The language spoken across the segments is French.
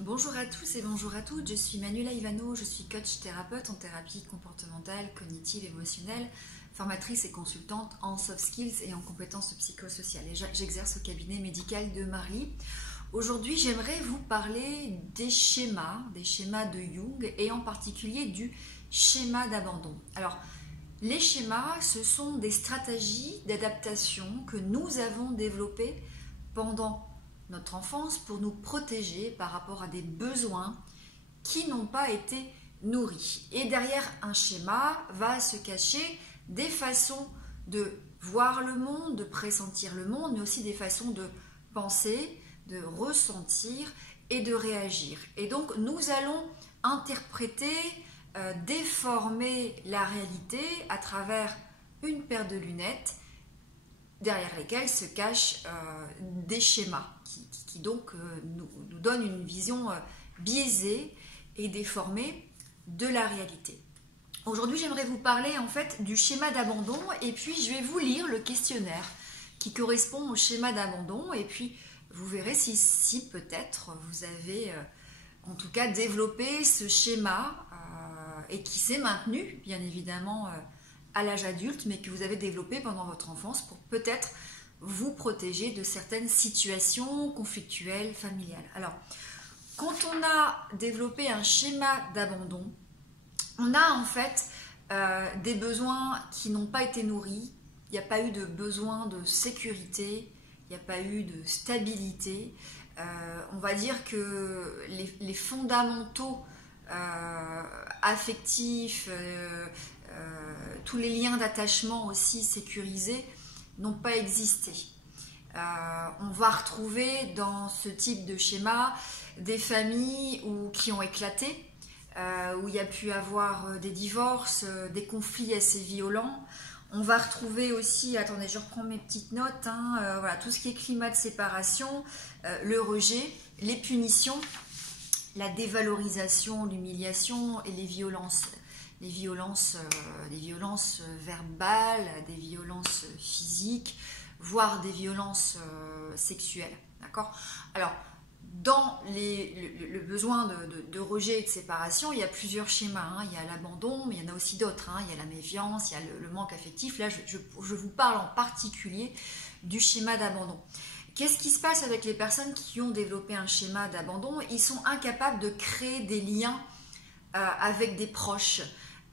Bonjour à tous et bonjour à toutes, je suis Manuela Ivano, je suis coach thérapeute en thérapie comportementale, cognitive, émotionnelle, formatrice et consultante en soft skills et en compétences psychosociales. Et j'exerce au cabinet médical de Marly. Aujourd'hui, j'aimerais vous parler des schémas de Jung et en particulier du schéma d'abandon. Alors, les schémas, ce sont des stratégies d'adaptation que nous avons développées pendant notre enfance pour nous protéger par rapport à des besoins qui n'ont pas été nourris. Et derrière un schéma va se cacher des façons de voir le monde, de pressentir le monde, mais aussi des façons de penser, de ressentir et de réagir. Et donc nous allons interpréter, déformer la réalité à travers une paire de lunettes derrière lesquels se cachent des schémas qui donc nous donnent une vision biaisée et déformée de la réalité. Aujourd'hui, j'aimerais vous parler en fait du schéma d'abandon et puis je vais vous lire le questionnaire qui correspond au schéma d'abandon et puis vous verrez si peut-être vous avez en tout cas développé ce schéma et qui s'est maintenu bien évidemment à l'âge adulte, mais que vous avez développé pendant votre enfance pour peut-être vous protéger de certaines situations conflictuelles, familiales. Alors, quand on a développé un schéma d'abandon, on a en fait des besoins qui n'ont pas été nourris, il n'y a pas eu de besoin de sécurité, il n'y a pas eu de stabilité. On va dire que les fondamentaux affectifs, tous les liens d'attachement aussi sécurisés n'ont pas existé. On va retrouver dans ce type de schéma des familles qui ont éclaté, où il y a pu avoir des divorces, des conflits assez violents. On va retrouver aussi, attendez, je reprends mes petites notes, voilà, tout ce qui est climat de séparation, le rejet, les punitions, la dévalorisation, l'humiliation et les violences verbales, des violences physiques, voire des violences sexuelles. D'accord ? Alors, dans le besoin de rejet et de séparation, il y a plusieurs schémas. Il y a l'abandon, mais il y en a aussi d'autres. Il y a la méfiance, il y a le manque affectif. Là, je vous parle en particulier du schéma d'abandon. Qu'est-ce qui se passe avec les personnes qui ont développé un schéma d'abandon ? Ils sont incapables de créer des liens avec des proches.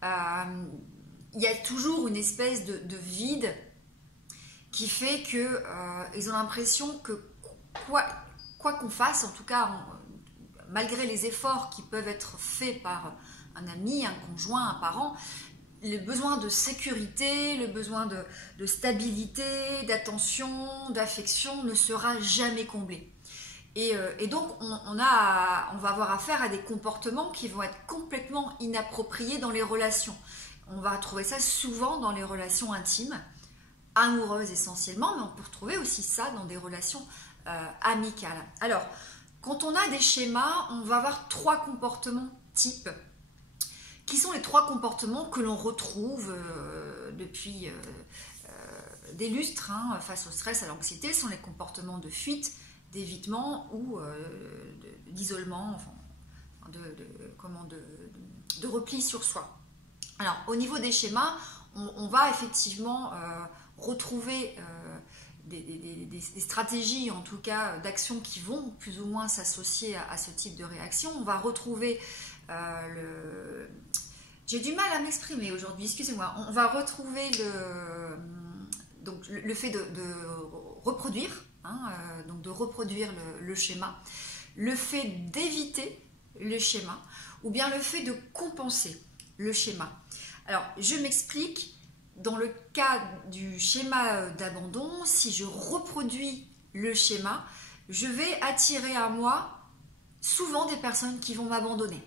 Il y a toujours une espèce de vide qui fait qu'ils ont l'impression que quoi qu'on fasse, en tout cas malgré les efforts qui peuvent être faits par un ami, un conjoint, un parent, le besoin de sécurité, le besoin de stabilité, d'attention, d'affection ne sera jamais comblé. Et donc, on va avoir affaire à des comportements qui vont être complètement inappropriés dans les relations. On va retrouver ça souvent dans les relations intimes, amoureuses essentiellement, mais on peut retrouver aussi ça dans des relations amicales. Alors, quand on a des schémas, on va avoir 3 comportements types, qui sont les 3 comportements que l'on retrouve depuis des lustres face au stress, à l'anxiété. Ce sont les comportements de fuite, d'évitement ou d'isolement, enfin, de repli sur soi. Alors, au niveau des schémas, on va effectivement retrouver des stratégies, en tout cas d'action qui vont plus ou moins s'associer à ce type de réaction. On va retrouver j'ai du mal à m'exprimer aujourd'hui, excusez-moi. On va retrouver le fait de reproduire, donc de reproduire le schéma, le fait d'éviter le schéma, ou bien le fait de compenser le schéma. Alors, je m'explique. Dans le cas du schéma d'abandon, si je reproduis le schéma, je vais attirer à moi souvent des personnes qui vont m'abandonner.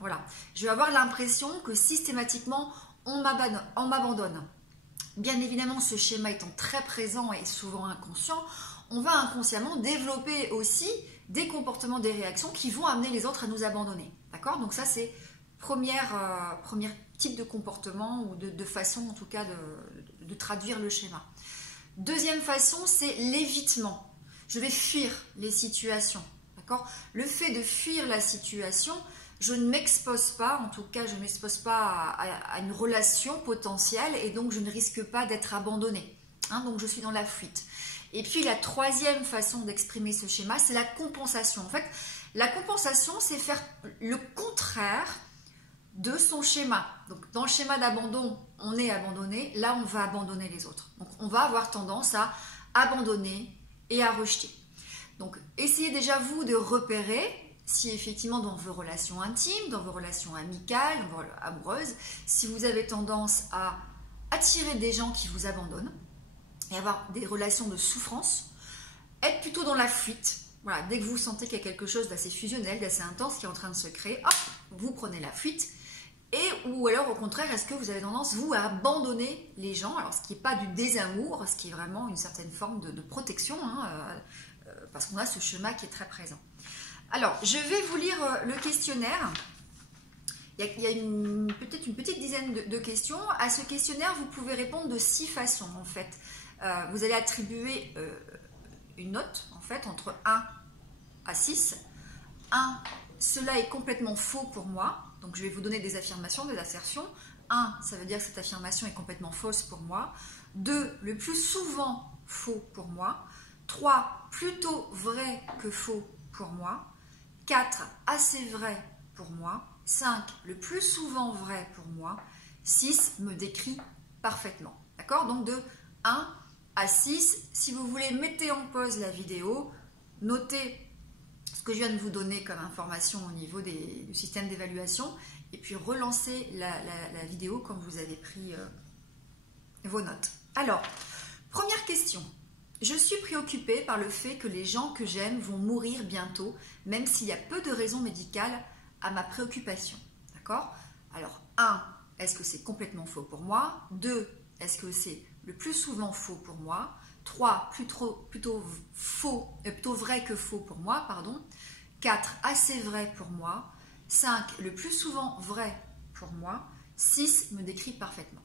Voilà. Je vais avoir l'impression que systématiquement, on m'abandonne. Bien évidemment, ce schéma étant très présent et souvent inconscient, on va inconsciemment développer aussi des comportements, des réactions qui vont amener les autres à nous abandonner. D'accord ? Donc ça, c'est premier type de comportement ou de façon en tout cas de traduire le schéma. Deuxième façon, c'est l'évitement. Je vais fuir les situations. D'accord? Le fait de fuir la situation, je ne m'expose pas, en tout cas je ne m'expose pas à une relation potentielle et donc je ne risque pas d'être abandonnée. Hein, donc je suis dans la fuite. Et puis la troisième façon d'exprimer ce schéma, c'est la compensation. En fait, la compensation, c'est faire le contraire de son schéma. Donc dans le schéma d'abandon, on est abandonné, là on va abandonner les autres. Donc on va avoir tendance à abandonner et à rejeter. Donc essayez déjà vous de repérer si effectivement dans vos relations intimes, dans vos relations amicales, dans vos amoureuses, si vous avez tendance à attirer des gens qui vous abandonnent et avoir des relations de souffrance, être plutôt dans la fuite. Voilà, dès que vous sentez qu'il y a quelque chose d'assez fusionnel, d'assez intense qui est en train de se créer, hop, vous prenez la fuite. Ou alors au contraire, est-ce que vous avez tendance, vous, à abandonner les gens? Alors ce qui n'est pas du désamour, ce qui est vraiment une certaine forme de protection, hein, parce qu'on a ce schéma qui est très présent. Alors, je vais vous lire le questionnaire. Il y a peut-être une petite dizaine de questions. À ce questionnaire, vous pouvez répondre de 6 façons, en fait. Vous allez attribuer une note, en fait, entre 1 à 6. 1, cela est complètement faux pour moi. Donc, je vais vous donner des affirmations, des assertions. 1, ça veut dire que cette affirmation est complètement fausse pour moi. 2, le plus souvent faux pour moi. 3, plutôt vrai que faux pour moi. 4, assez vrai pour moi. 5, le plus souvent vrai pour moi. 6, me décrit parfaitement. D'accord? Donc, de 1 à 6, si vous voulez, mettez en pause la vidéo, notez ce que je viens de vous donner comme information au niveau du système d'évaluation et puis relancez la vidéo quand vous avez pris vos notes. Alors, première question. Je suis préoccupée par le fait que les gens que j'aime vont mourir bientôt, même s'il y a peu de raisons médicales à ma préoccupation. D'accord? Alors, 1, est-ce que c'est complètement faux pour moi? 2, est-ce que c'est le plus souvent faux pour moi? 3, plutôt vrai que faux pour moi, pardon. 4, assez vrai pour moi. 5, le plus souvent vrai pour moi. 6, me décrit parfaitement.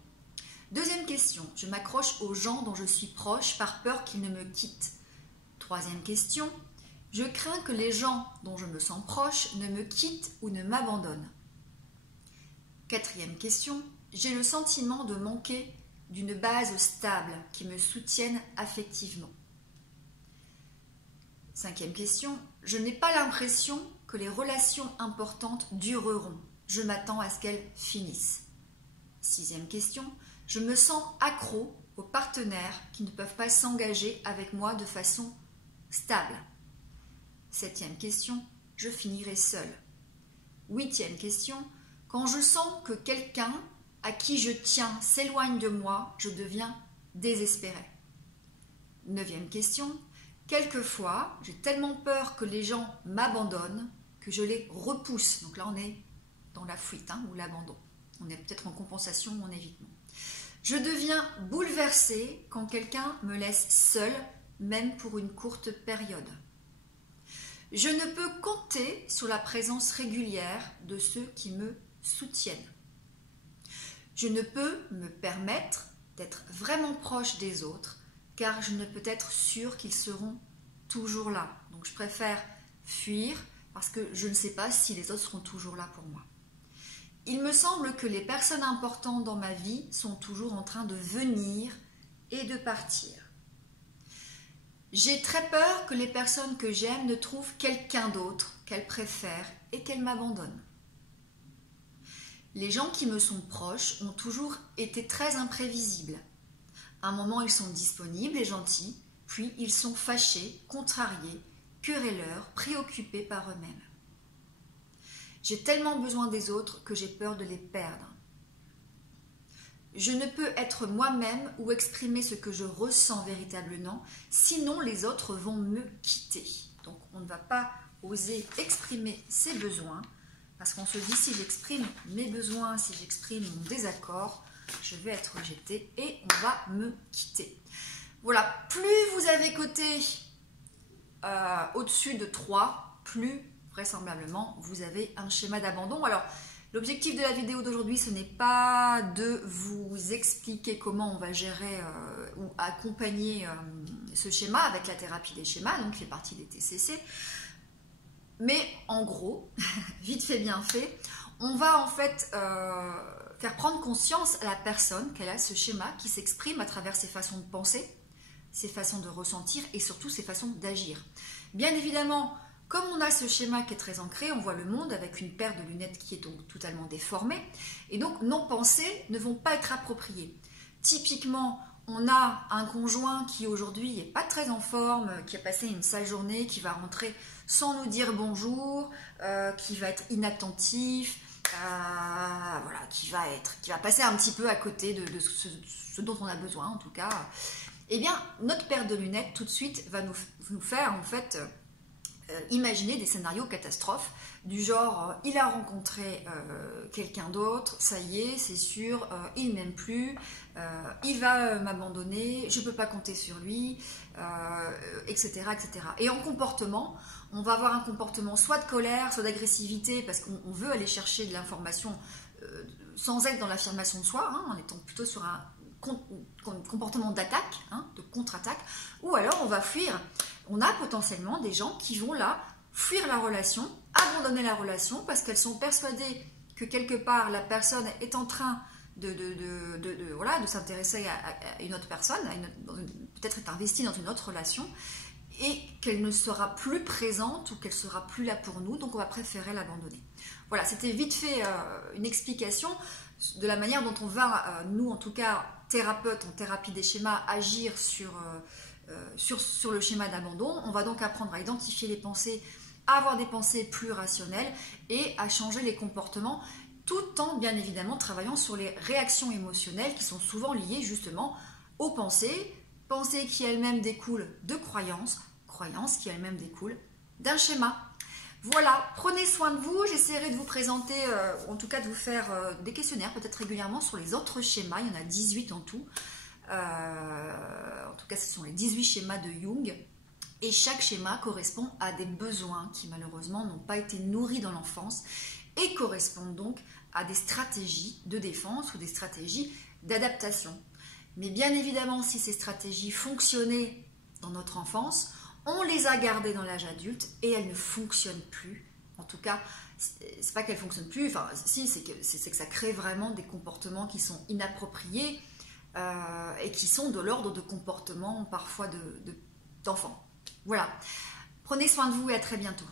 Deuxième question, je m'accroche aux gens dont je suis proche par peur qu'ils ne me quittent. Troisième question, je crains que les gens dont je me sens proche ne me quittent ou ne m'abandonnent. Quatrième question, j'ai le sentiment de manquer d'une base stable qui me soutienne affectivement. Cinquième question, je n'ai pas l'impression que les relations importantes dureront. Je m'attends à ce qu'elles finissent. Sixième question, je me sens accro aux partenaires qui ne peuvent pas s'engager avec moi de façon stable. Septième question, je finirai seule. Huitième question, quand je sens que quelqu'un à qui je tiens s'éloigne de moi, je deviens désespérée. Neuvième question, quelquefois, j'ai tellement peur que les gens m'abandonnent que je les repousse. Donc là, on est dans la fuite ou l'abandon. On est peut-être en compensation ou en évitement. Je deviens bouleversée quand quelqu'un me laisse seule, même pour une courte période. Je ne peux compter sur la présence régulière de ceux qui me soutiennent. Je ne peux me permettre d'être vraiment proche des autres car je ne peux être sûre qu'ils seront toujours là. Donc je préfère fuir parce que je ne sais pas si les autres seront toujours là pour moi. Il me semble que les personnes importantes dans ma vie sont toujours en train de venir et de partir. J'ai très peur que les personnes que j'aime ne trouvent quelqu'un d'autre qu'elles préfèrent et qu'elles m'abandonnent. Les gens qui me sont proches ont toujours été très imprévisibles. À un moment, ils sont disponibles et gentils, puis ils sont fâchés, contrariés, querelleurs, préoccupés par eux-mêmes. J'ai tellement besoin des autres que j'ai peur de les perdre. Je ne peux être moi-même ou exprimer ce que je ressens véritablement, sinon les autres vont me quitter. Donc on ne va pas oser exprimer ses besoins, parce qu'on se dit si j'exprime mes besoins, si j'exprime mon désaccord, je vais être rejetée et on va me quitter. Voilà, plus vous avez coté au-dessus de 3, plus vraisemblablement vous avez un schéma d'abandon. Alors, l'objectif de la vidéo d'aujourd'hui, ce n'est pas de vous expliquer comment on va gérer ou accompagner ce schéma avec la thérapie des schémas, donc qui fait partie des TCC. Mais en gros, vite fait, bien fait, on va en fait faire prendre conscience à la personne qu'elle a ce schéma qui s'exprime à travers ses façons de penser, ses façons de ressentir et surtout ses façons d'agir. Bien évidemment, comme on a ce schéma qui est très ancré, on voit le monde avec une paire de lunettes qui est donc totalement déformée, et donc nos pensées ne vont pas être appropriées. Typiquement, on a un conjoint qui aujourd'hui n'est pas très en forme, qui a passé une sale journée, qui va rentrer sans nous dire bonjour, qui va être inattentif, voilà, qui va passer un petit peu à côté de ce dont on a besoin en tout cas. Eh bien, notre paire de lunettes tout de suite va nous faire en fait imaginer des scénarios catastrophes du genre il a rencontré quelqu'un d'autre, ça y est, c'est sûr, il m'aime plus, il va m'abandonner, je ne peux pas compter sur lui, etc., etc. Et en comportement, on va avoir un comportement soit de colère, soit d'agressivité, parce qu'on veut aller chercher de l'information sans être dans l'affirmation de soi, hein, en étant plutôt sur un comportement d'attaque, hein, de contre-attaque, ou alors on va fuir. On a potentiellement des gens qui vont là fuir la relation, abandonner la relation parce qu'elles sont persuadées que quelque part la personne est en train voilà, de s'intéresser à une autre personne, peut-être est investie dans une autre relation et qu'elle ne sera plus présente ou qu'elle sera plus là pour nous, donc on va préférer l'abandonner. Voilà, c'était vite fait une explication de la manière dont on va, nous en tout cas, thérapeutes en thérapie des schémas, agir sur le schéma d'abandon. On va donc apprendre à identifier les pensées, à avoir des pensées plus rationnelles et à changer les comportements, tout en bien évidemment travaillant sur les réactions émotionnelles qui sont souvent liées justement aux pensées, pensées qui elles-mêmes découlent de croyances, croyances qui elles-mêmes découlent d'un schéma. Voilà, prenez soin de vous, j'essaierai de vous présenter, en tout cas de vous faire des questionnaires, peut-être régulièrement sur les autres schémas, il y en a 18 en tout. En tout cas, ce sont les 18 schémas de Jung. Et chaque schéma correspond à des besoins qui malheureusement n'ont pas été nourris dans l'enfance et correspondent donc à des stratégies de défense ou des stratégies d'adaptation. Mais bien évidemment, si ces stratégies fonctionnaient dans notre enfance, on les a gardées dans l'âge adulte et elles ne fonctionnent plus. En tout cas, c'est pas qu'elles ne fonctionnent plus, enfin si, c'est que ça crée vraiment des comportements qui sont inappropriés et qui sont de l'ordre de comportements parfois d'enfants. Voilà, prenez soin de vous et à très bientôt.